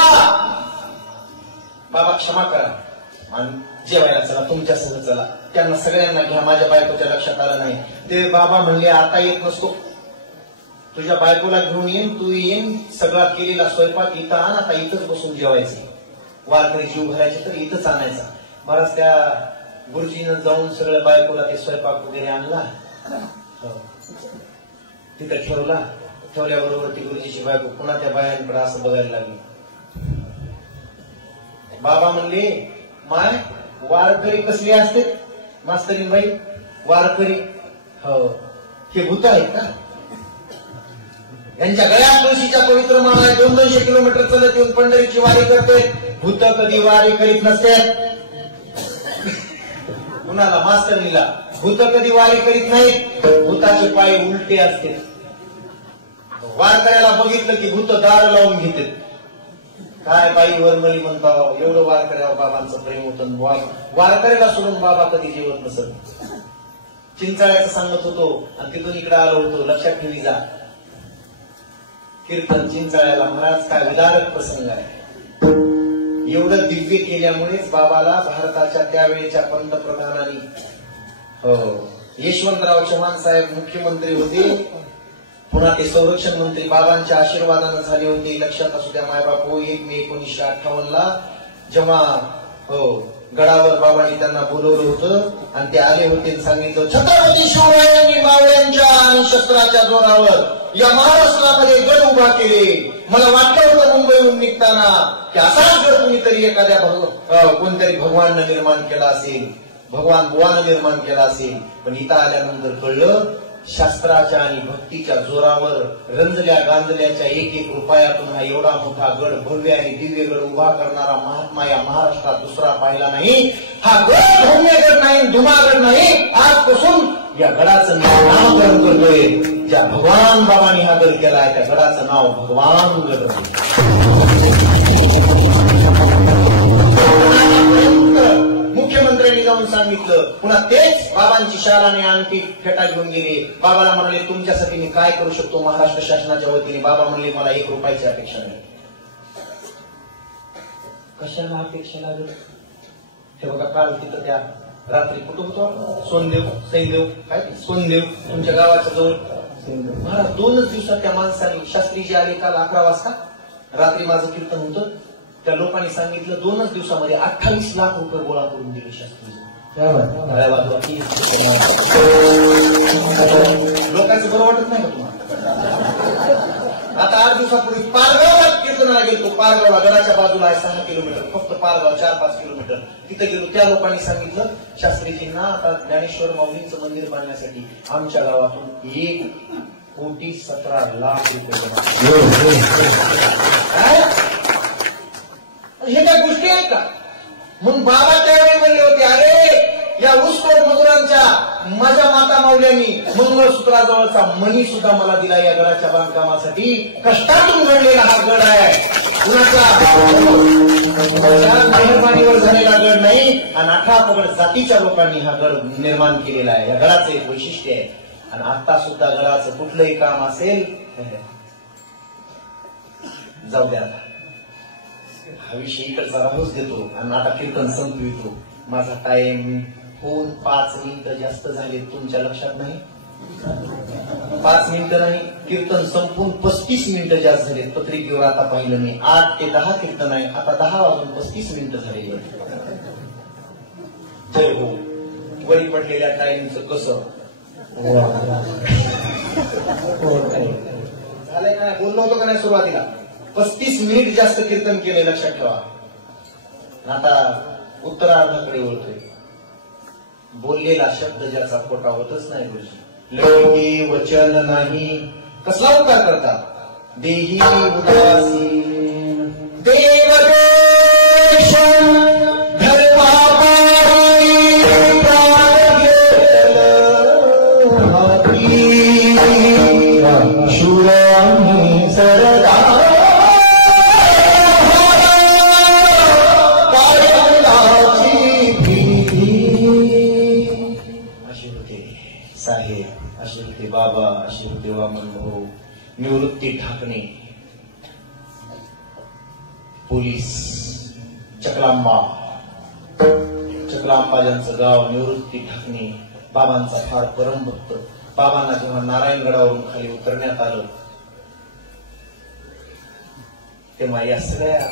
बाबा क्षमा करा, आणि जेवायला चला, तुमच्यासह चला. त्यांना सगळ्यांना घ्या. माझ्या बायकोच्या लक्षात आलं नाही. ते बाबा म्हणले आता येत नसतो, तुझ्या बायकोला घेऊन येईन, तू येईन, सगळा केलेला स्वयंपाक इथं आण, आता इथंच बसून जेवायचं. वारकरी जीव घालायचे तर इथंच आणायचा. महाराज त्या गुरुजीनं जाऊन सगळं बायकोला ते स्वयंपाक वगैरे आणला, तिथं ठेवला. ठेवल्याबरोबर ती गुरुजीची बायको पुन्हा त्या बायांकडे असं बघायला लागली. बाबा म्हणले, माय वारकरी कसले असते मास्तरीन बाई? वारकरी हो हे भूत आहेत का? यांच्या गळ्यात तुळशीच्या पवित्र माळा 200 किलोमीटर चालत येऊन पंढरीची वारी करतोय. भूत कधी वारी करीत नसते. कुणाला? मास्तरीला. भूत कधी वारी करीत नाहीत. भूताचे पाय उलटे असते. वारकऱ्याला बघितलं की भूत दार लावून घेते. काय बाई वरमली म्हणता, एवढं वारकऱ्यावर बाबांचं प्रेम होतं. वारकऱ्याला सोडून बाबा कधी जेवत नसत. चिंचाळ्याचं सांगत होतो आणि तिथून इकडे आलो होतो. लक्षात ठेवी जा. कीर्तन चिंचाळ्याला. महाराज काय विदारक प्रसंग आहे. एवढं दिव्य केल्यामुळेच बाबाला भारताच्या त्यावेळेच्या पंतप्रधानांनी, यशवंतराव चव्हाण साहेब मुख्यमंत्री होते, पुन्हा ते संरक्षण मंत्री बाबांच्या आशीर्वादानं झाले होते. लक्षात असू द्या मायबापू. 1 मे 1958 जेव्हा गडावर बाबांनी त्यांना बोलवलं होतं आणि ते आले होते, सांगितलं छत्रपती शिवरायांनी मावळ्यांच्या आणि शस्त्राच्या जोरावर या महाराष्ट्रामध्ये गड उभा केले. मला वाटलं होतं मुंबईहून निघताना की असाच गड कुणीतरी एखाद्या कोणतरी भगवाननं निर्माण केला असेल, भगवान बुवानं निर्माण केला असेल. पण इथं आल्यानंतर कळलं शास्त्राच्या आणि भक्तीच्या जोरावर रंजल्या गांजल्याच्या 1-1 रुपयातून हा एवढा मोठा गड, भव्य आणि दिव्य गड उभा करणारा महात्मा या महाराष्ट्रात दुसरा पाहिला नाही. हा गड भव्य गड नाही, धुमागड नाही. आजपासून या गडाचं नामकरण करतोय. ज्या भगवान बाबांनी हा गड केलाय त्या गडाचं नाव भगवान गड. मुख्यमंत्र्यांनी जाऊन सांगितलं. पुन्हा तेच बाबांची शालाने आणखी फेटा घेऊन गेले. बाबाला म्हणले तुमच्यासाठी मी काय करू शकतो महाराष्ट्र शासनाच्या वतीने? बाबा म्हणले मला 1 रुपयाची अपेक्षा नाही. कशाला अपेक्षा लागेल? हे बघा काल तिथं त्या रात्री कुठं होतो सोनदेव सैदेव काय सोनदेव तुमच्या गावाच्या जवळ. महाराज 2च दिवसात त्या माणसाने, शास्त्रीजी आले काल 11 वाजता, रात्री माझं कीर्तन होतं. त्या लोकांनी सांगितलं 2च दिवसामध्ये 28 लाख रुपये गोळा करून दिले शास्त्रीजी. लोकांचं बरं वाटत नाही का तुम्हाला? आता 8 दिवसापूर्वी पारगावला कीर्तनाला गेलो. पारगावला गडाच्या बाजूला आहे 6 किलोमीटर, फक्त पारगाव 4-5 किलोमीटर. तिथे गेलो. त्या लोकांनी सांगितलं शास्त्रीजींना आता ज्ञानेश्वर माऊलींचं मंदिर बांधण्यासाठी आमच्या गावातून 1,17,00,000 रुपये. हे काय गोष्टी आहेत का? मग बाबा त्यावेळी म्हणले होते अरे या ऊसतोड मजुरांच्या माझ्या माता माऊल्यांनी मंगळसूत्राजवळचा मणी सुद्धा मला दिला या गडाच्या बांधकामासाठी. कष्टातून घडलेला हा गड आहे. कुणाच्या मेहरबानीवर झालेला गड नाही. आणि 18 पगड जातीच्या लोकांनी हा गड निर्माण केलेला आहे. या गडाचं एक वैशिष्ट्य आहे. आणि आता सुद्धा गडाचं कुठलंही काम असेल, जाऊ द्या हा विषय इकडचा राहूच देतो आणि आता कीर्तन संपवितो. माझा टाइम होऊन 5 मिनिटं जास्त झाले. तुमच्या लक्षात नाही? 5 मिनिटं नाही, कीर्तन संपून 35 मिनिटं जास्त झाले. पत्रिकेवर आता पाहिलं मी 8 ते 10 कीर्तन आहे. आता 10 वाजून 35 मिनिटं झालेली. जय हो. वरी पडलेल्या टाइमचं कसं झालंय का? बोललो होतो का नाही सुरुवातीला? 35 मिनिट जास्त कीर्तन केले. लक्षात ठेवा. आता उत्तरार्धाकडे वळतोय. बोललेला शब्द ज्याचा खोटा होतच नाही. लौकी वचन नाही. कसला उद्धार करता? देही उदासी देवदेश शूरामी सरदा साहेब, असे होते बाबा, असे होते वामन भाऊ. निवृत्ती ठाकणे, पोलीस चकलांबा, तुकारामबाजांचं गाव निवृत्ती ढाकणे. बाबांचा फार परमभक्त. बाबांना जेव्हा नारायणगडावरून खाली उतरण्यात आलं तेव्हा या सगळ्या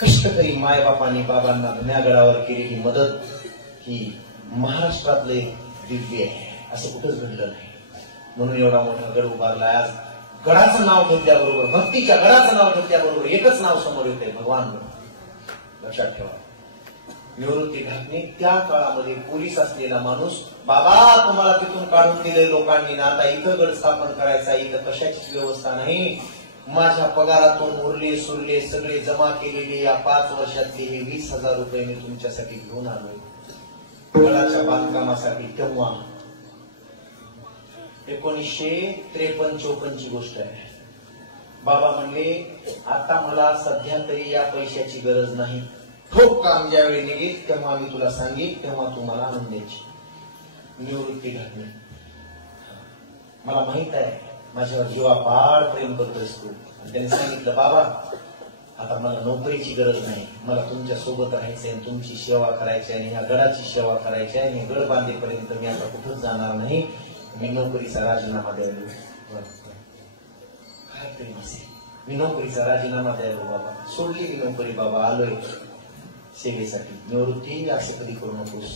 कष्टकरी मायबापांनी बाबांना जुन्यागडावर केलेली मदत ही महाराष्ट्रातले दिव्य आहे, असं कुठंच घडलं नाही. म्हणून एवढा मोठा गड उभारलाय. आज गडाचं नाव घेतल्याबरोबर, भक्तीच्या गडाचं नाव घेतल्याबरोबर एकच नाव समोर येते, भगवान. लक्षात ठेवा. निवृत्ती ढाकणे त्या काळामध्ये पोलीस असलेला माणूस, बाबा तुम्हाला तिथून काढून दिले लोकांनी ना, आता इथं गड स्थापन करायचा, इथं कशाचीच व्यवस्था नाही. माझ्या पगारातून उरले सुरले सगळे जमा केलेले या 5 वर्षातले हे 20,000 रुपये मी तुमच्यासाठी घेऊन आलोय गडाच्या बांधकामासाठी. तेव्हा 1953-54 ची गोष्ट आहे. बाबा म्हणले आता मला सध्या तरी या पैशाची गरज नाही, ठोक काम ज्यावेळी निघेल तेव्हा मी तुला सांगेन, तेव्हा तू मला आणून द्यायची. निवृत्ती ढाकणे. मला माहित आहे माझ्यावर जीवापाड प्रेम करतोयस तू. त्याने सांगितलं बाबा आता मला नोकरीची गरज नाही, मला तुमच्या सोबत राहायचंय, तुमची सेवा करायची आणि ह्या गडाची सेवा करायची आहे. गड बांधेपर्यंत मी आता कुठंच जाणार नाही, मी नोकरीचा राजीनामा द्यायलो. काय प्रेम असेल. मी नोकरीचा राजीनामा द्यायलो बाबा, सोडली मी नोकरी बाबा, आलोय सेवेसाठी. निवृत्ती असं कधी करू नकोस,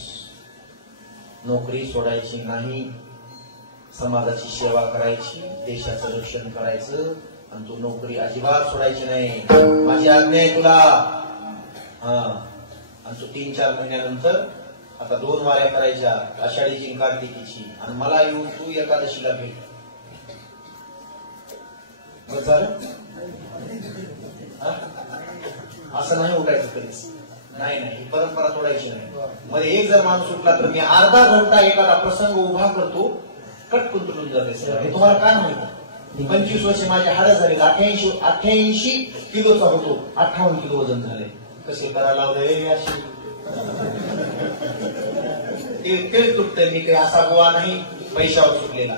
नोकरी सोडायची नाही, समाजाची सेवा करायची, देशाचं रक्षण करायचं, आणि तू नोकरी अजिबात सोडायची नाही, माझी आज्ञा आहे तुला. आणि तू 3-4 महिन्यानंतर आता 2 वाऱ्या करायच्या, आषाढीची कार्तिकीची, आणि मला येऊन तू एकादशीला भेट. झालं. असं नाही उठायचं कधीच. नाही ही परंपरा तोडायची नाही. मध्ये एक जर माणूस उठला तर मी अर्धा घंटा एखादा प्रसंग उभा करतो, कटकून तुटून जाते. हे तुम्हाला काय माहिती. 25 वर्ष माझे हाडं झाले, 88 किलोचा होतो, 58 किलो वजन झाले. कसं करायला लावलंय अशी तेल तुटतंय. मी काही असा गोवा नाही पैशावर सुटलेला.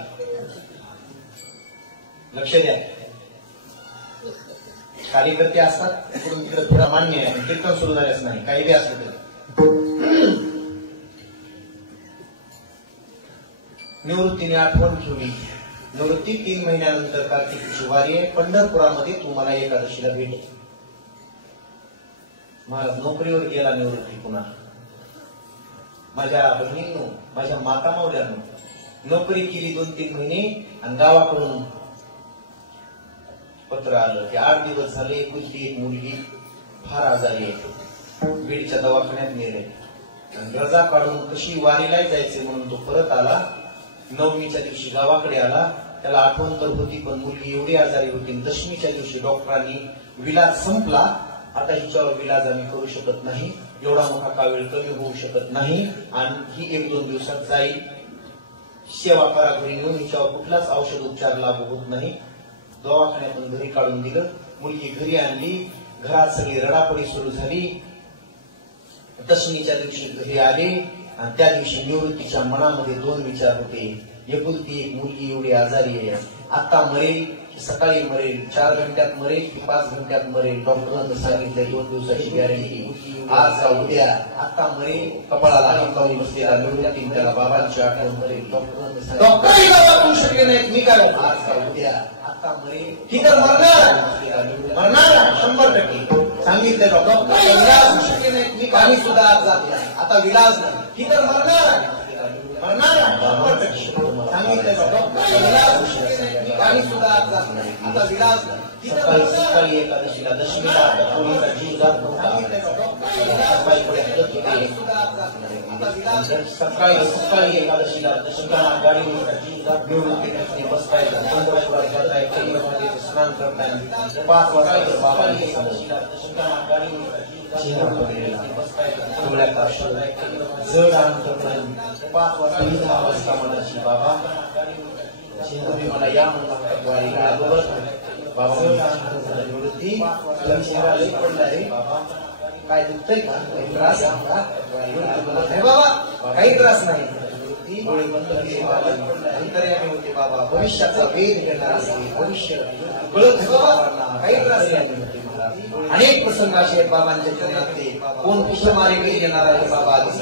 लक्ष द्या. कार्यकर्ते असतात इकडून तिकडे थोडा मान्य आहे, कीर्तन सुरू झाल्याच नाही, काही बी असलं तरी. निवृत्तीने आठवण ठेवली. निवृत्ती 3 महिन्यानंतर कार्तिकीची वारी आहे, पंढरपुरामध्ये तू मला एकादशीला भेट. महाराज नोकरीवर गेला निवृत्ती. पुन्हा माझ्या बहिणींनो, माझ्या माता मावल्यानो नोकरी केली 2-3 महिने, आणि गावाकडून पत्र आलं की 8 दिवस झाले कुठली एक मुलगी फार आजारी आहे, बीडच्या दवाखान्यात नेले. रजा काढून कशी वारीला जायचे म्हणून तो परत आला. 9मीच्या दिवशी गावाकडे आला. त्याला आठवण तर होती, पण मुलगी एवढी आजारी होती. 10मीच्या दिवशी डॉक्टरांनी विलाज संपला, आता हिच्यावर विलाज आम्ही करू शकत नाही, एवढा मोठा कावीळ कमी होऊ शकत नाही, आणि ही 1-2 दिवसात जाईल, सेवा करा घरी येऊन, हिच्यावर कुठलाच औषध उपचार लागू होत नाही. दवाखान्यातून घरी काढून दिलं. मुलगी घरी आणली. घरात सगळी रडापडी सुरू झाली. 10मीच्या दिवशी घरी आले, आणि त्या दिवशी निवृत्तीच्या मनामध्ये 2 विचार होते. एकुलती एक मुलगी एवढी आजारी आहे, आता मरेल की सकाळी मरेल, 4 घंट्यात मरेल की 5 घंट्यात मरेल. डॉक्टरांनी सांगितलं 2 दिवसाची गॅरंटी, आज का उद्या. आता मरेल. कपाळाला हात लावून बसलेला निवृत्ती त्याला बाबांची आठवण मरेल. डॉक्टरही वाचू शकले नाहीत. मी काय आज का उद्या, आता मरेल. ही तर मरणार 100%. सांगितलं डॉक्टर इलाज शक्य नाही, मी काही सुद्धा आज जात नाही, आता विलाज नाही. ही तर मरणार 100%. सांगितलं डॉक्टर इलाज शक्य नाही, मी काही सुद्धा आज जात नाही, आता विलाज नाही. सकाळी एकादशीला 10मीला पोलीचा जीव जात नव्हता. सकाळी एकादशीला 10मीला गाडीवर जीव जात निवृत्ती बसताय, स्नान करताय, 5 वाजता बाबा एकादशीला 10मीला गाडीवर जड अंतकरण 5 वाजता 10 वाजता म्हणायची बाबा तुम्ही मला या म्हणून बाबा निवृत्ती पडलाय, काय दुखतंय का, त्रास नाही बाबा, काही त्रास नाही. होते बाबा भविष्याचा वेग घेणार, भविष्य काही त्रास नाही. अनेक प्रसंग असे आहेत बाबांच्या चरणातले. कोण कुशलमारी येणार आहे बाबा आदिश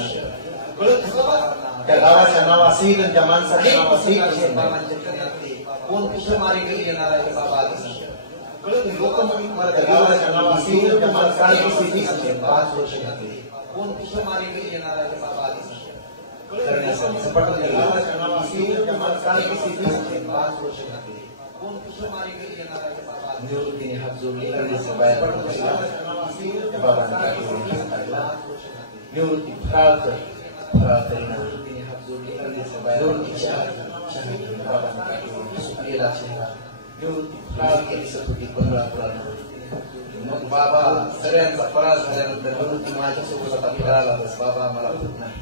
त्या गावाच्या नावासहित त्या माणसाच्या नावासहित बाबांच्या चरणातले. कोण कुशलमारी येणार आहे बाबा आदिश लोक त्या गावाच्या नावासहित त्या माणसाची स्थिती 5 वर्ष घातली. कोण कुशलमारी येणार आहे बाबा आदिश करण्यासाठी पटकन गावाच्या नावासहित त्या माणसाची स्थिती 5 वर्ष घातली. कोण कुशलमारी येणार आहे बाबा निवृत्तीने हात जोडले अर्धीच्या बाहेर बाबांना निवृत्ती फराळ करी निवृत्तीने हात जोडले अर्धीच्या बाहेर बाबांना निवृत्ती फराळ केली सतुटी 15 मग बाबा सगळ्यांचा फराळ झाल्यानंतर निवृत्ती माझ्यासोबत आता फराळा बस बाबा मला होत नाही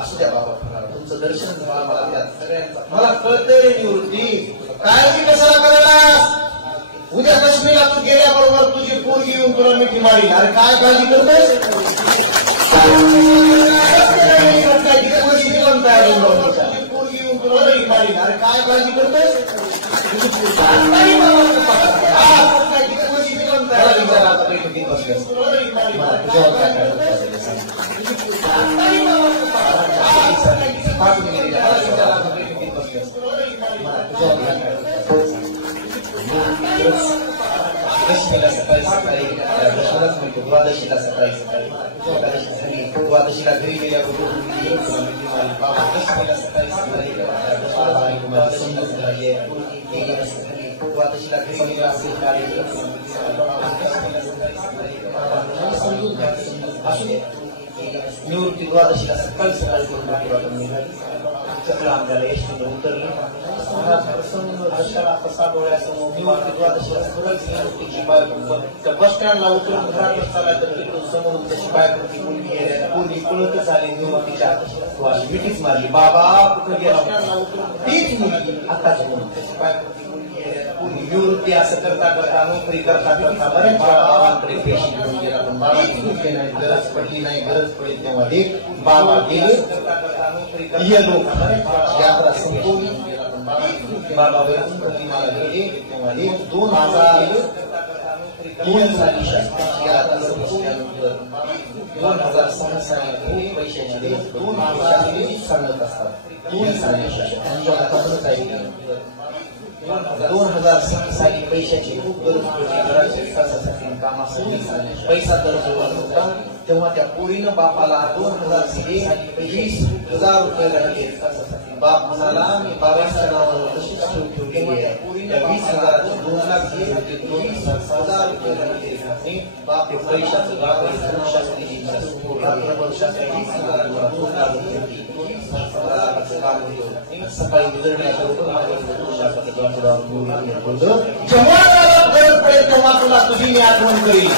असू द्या बाबा फराळ तुमचं दर्शन बाबा सगळ्यांचा मला कळतंय निवृत्ती काळजी कशाला करायला उद्या काश्मीरला तू गेल्याबरोबर तुझी पोरगी येऊन तुला मिठी मारी अरे काय काळजी करतोय पोरगी येऊन तुला मिठी मारी अरे काय काळजी करतोय दशमीला सकाळी सकाळी दशमीलाच म्हणतो द्वादशीला सकाळी सकाळी द्वादशीला घरी गेल्याबरोबर बाबा दशमीला सकाळी सकाळी द्वादशीला घरी गेला असेल निवृत्ती द्वादशीला सकाळी सकाळी करून चक्र आमच्याला एसटी उतरली बस स्टँडला उतरून घराकडे चालला तर तिकडून समोरून त्याची बायकोची मुलगी पूर्वी कुळतच आली निवृत्तीच्या मिठीच मारली बाबा कुठं गेला तीच मुलगी आताची म्हणून त्याची बायकोची मुलगी पूर्वी निवृत्ती असं करता करता नोकरी करता करता बऱ्याच बाबांकडे पेशी घेऊन गेला पण बाबा नाही गरज पडली नाही गरज पडली तेव्हा बाबा गेले लोक यात्रा संपवली बाबा प्रतिमाला गेले तेव्हा 2002 साली शासनाची यात्रा संपल्यानंतर 2006 साली पैशाची 2000 सांगत असतात 2 साली शासन 2006 साली पैशाची खूप गरज होती कामासाठी पैसा गरज होता तेव्हा त्या पोरीनं बापाला 2006 साली 20,000 रुपये लागले बाप म्हणाला मी बाबांच्या नावावर कशी ठेवलेली आहे 20,000 2 लाख दिले होते 20,000 रुपये लागले बाप हे पैशाचं बाप शास्त्री सकाळी उजळण्याच्या तेव्हा तुला तुझी मी आठवण करील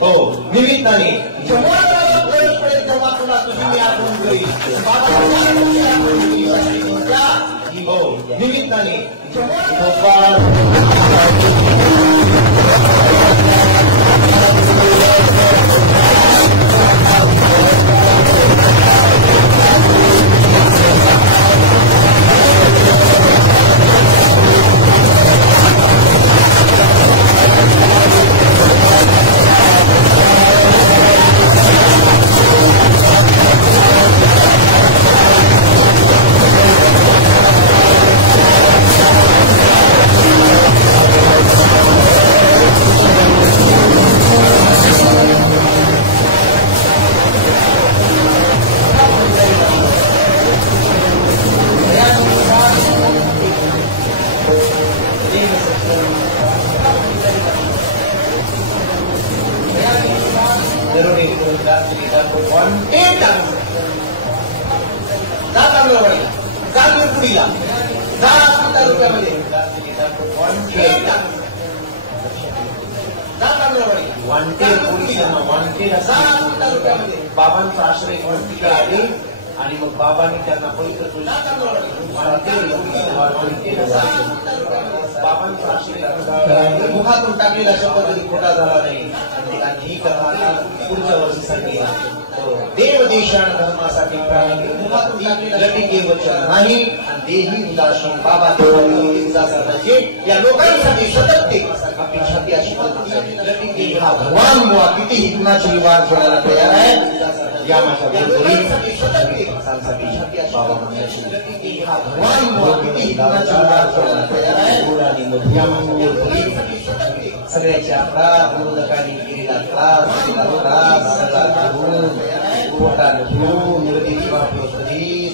हो निमित्ताने तेव्हा तुला तुझी मी आठवण करील हो निमित्ताने बाबांचा आश्रय तिकडे आले आणि मग बाबांनी त्यांना पवित्र बाबांचा आशीर्वाद मुखातून टाकलेला शब्द कधी खोटा झाला नाही आणि आणखी करणारा पुढच्या वर्षीसाठी देव देशान धर्मासाठी प्राणी मुखातून टाकलेला शब्द वचन नाही आणि देही उदासी बाबा करण्याचे या लोकांसाठी सतत ते आपली छाती अशी हा भगवान मुळा कितीही कुणाची वार करायला तयार आहे या माझ्या बाबा म्हणण्याची हा भगवान मुळा कितीही कुणाची वार करायला तयार आहे या माझ्या सगळ्याच्या विरोधकांनी केलेला त्रास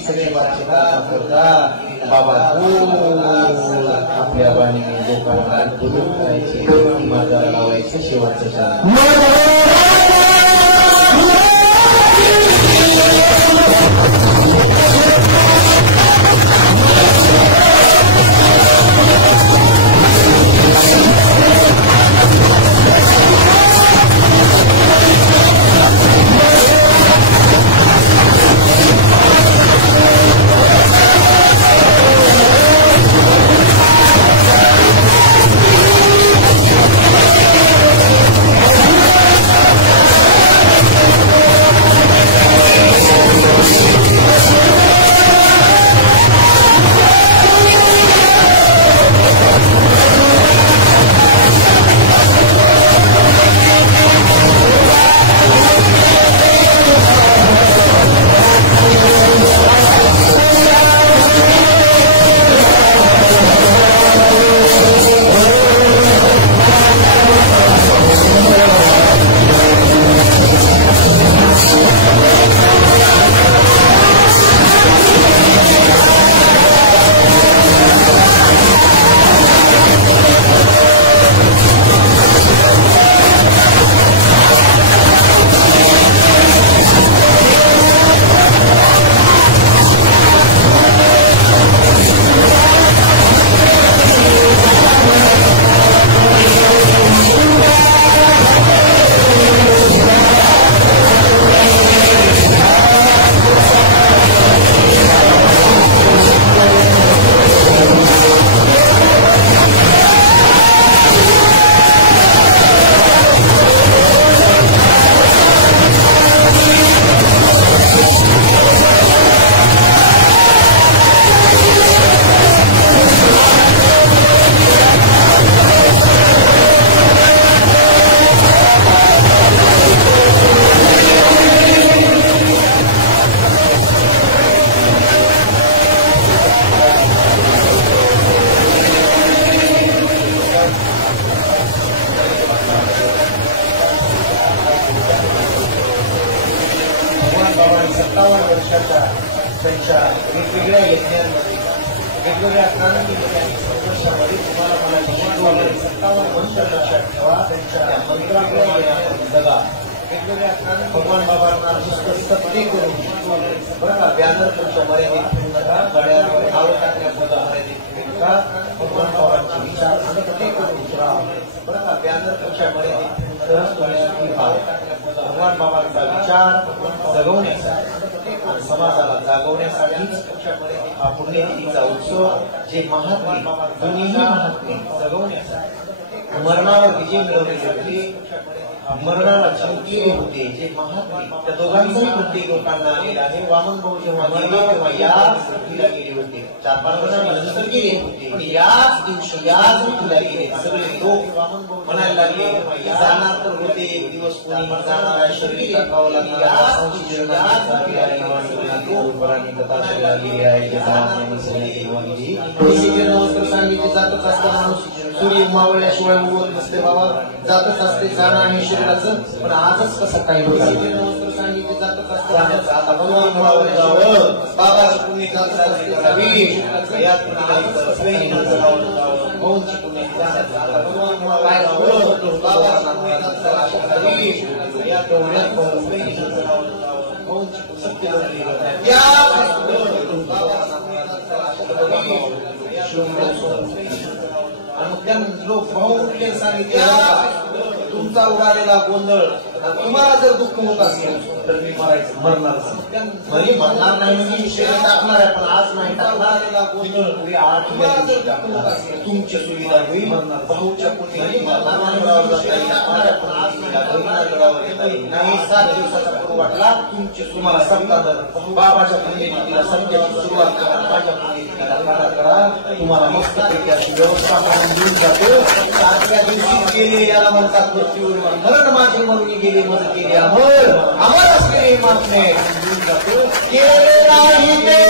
सगळे बाबा आपल्या बाणीने लोकांना दुरुस्त करायचे माझा लावायचं शेवटचं त्यांच्या वेगवेगळ्या यज्ञांमध्ये वेगवेगळ्या संघर्षामध्ये तुम्हाला मला शिकवलं 57 वर्ष लक्षात ठेवा त्यांच्या वेगवेगळ्या जगा वेगवेगळ्या भगवान बाबांना नुसतं सक्ती करून बरं का बॅनर तुमच्या मर्यादित ठेवू नका गळ्यावर नावं टाकण्याबद्दल मर्यादित ठेवू नका भगवान बाबांचे विचार सक्ती करून बरं का बॅनर तुमच्या मर्यादित भगवान बाबांचा विचार जगवण्यासाठी समाजाला जागवण्यासाठी हा पुण्यतिथीचा उत्सव जे महात्मे दोन्हीही महात्मे जगवण्यासाठी मरणावर विजय मिळवले होते मरणाला जिंकले होते जे महात्मे त्या दोघांचाही बुद्धी लोकांना आलेला आहे वामन भाऊ जेव्हा गेले तेव्हा याच पृथ्वीला गेले होते 4-5 वर्षानंतर गेले होते पण याच दिवशी याच पृथ्वीला गेले सगळे लोक म्हणायला लागले जाणार तर होते एक दिवस कोणी जाणार आहे शरीर दाखवावं लागेल याच वस्त्र सांगितले जातच असतं माणूस सूर्य मावळल्याशिवाय उगवत नसते बाबा जातच असते जाणं आहे शरीराचं पण आजच कसं काही वस्त्र सांगितले जातच असतं आता भगवान मावळल्यावर बाबाचं पुण्य जातच असते लोक भाऊ उठले सांगितले तुमचा उडालेला गोंधळ तुम्हाला जर दुःख होत असेल तर मी मरणार नाही म्हणजे विषय टाकणार आहे, पण आज नाही टाकणार. गोंधळ पुढे 8 तुमची सुविधा होईल. भाऊच्या पुढे नाही 7 दिवसाचा पूर्व वाटला तुमचे तुम्हाला सत्तादर बाबाच्या पुण्यतिथीला सत्याची सुरुवात करा, माझ्या पुण्यतिथीला करा. तुम्हाला मस्त पैकी व्यवस्था देऊन जातो. आजच्या दिवशी गेले याला म्हणतात मृत्यूवर मरण माझे म्हणून गेले मज केले अमर अमर असले मागणे देऊन जातो. केले नाही ते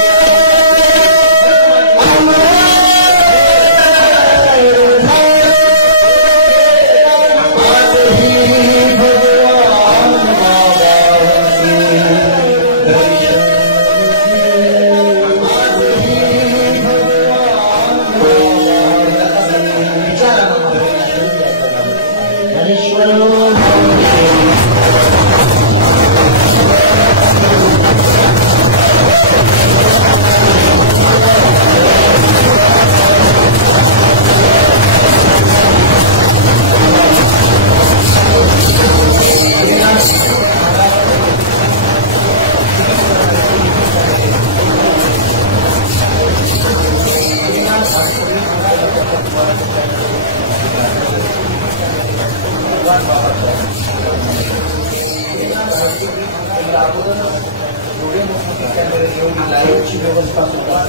लाईव्हची व्यवस्था सुद्धा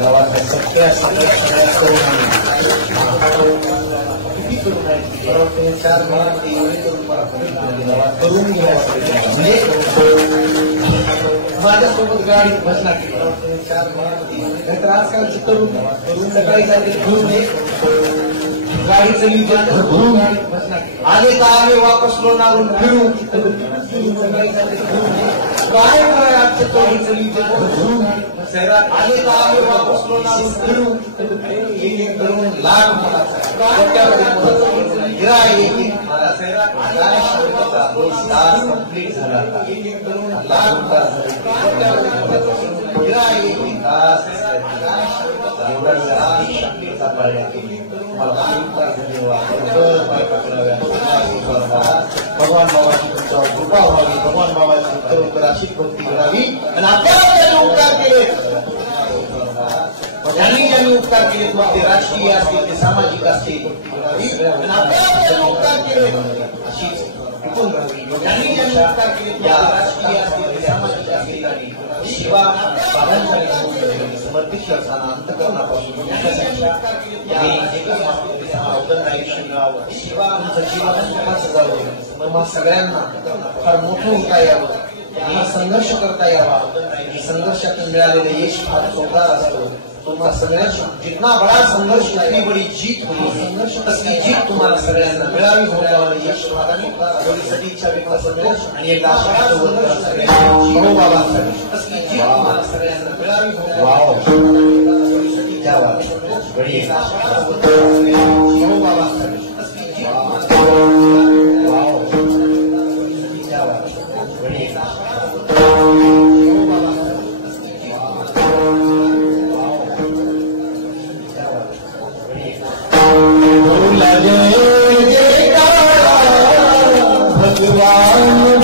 गावातल्या सगळ्या तरुणांनी 4 महिन्यामध्ये एवढे करून म्हणजे माझ्यासोबत गाडी बसला केली 4 महिन्यामध्ये. तर आजकालचे तरुण सकाळी जाते घेऊन गाडीचं लिहिलं आले तर आले वापस लोणारून फिरू काय काय आजच्या तरुणीचं लिहिलं शहरात आले तर आले वापस लोणारून फिरू करून लाख कंप्लीट झाला भगवान बाबाची तुमच्यावर कृपा व्हावी, भगवान बाबाची उत्तरोत्तर अशी भक्ती करावी आणि आपल्याला उपकार केले ज्यांनी उपकार केले मग ते राजकीय असतील ते सामाजिक असतील आणि आपल्याला उपकार केले अशीच टिकून राहावी. ज्यांनी उपकार केले राजकीय असतील ते सामाजिक असतील आणि शिवा बाबांच्या समर्पित असताना अंतकरणापासून शिवा सगळ्यांना फार मोठं होता यावं, संघर्ष करता यावा. संघर्षातून मिळालेलं यश फार चोखार असतो. तुम्हाला सगळ्यांना जितना बडा संघर्ष इतनी बडी जीत होती. संघर्ष तसली जीत तुम्हाला सगळ्यांना मिळावी होण्यावर यश एवढीसाठी इच्छा व्यक्त संघर्ष आणि एक बाबांसाठी तसली जीत तुम्हाला सगळ्यांना मिळावी होण्यावर भगवान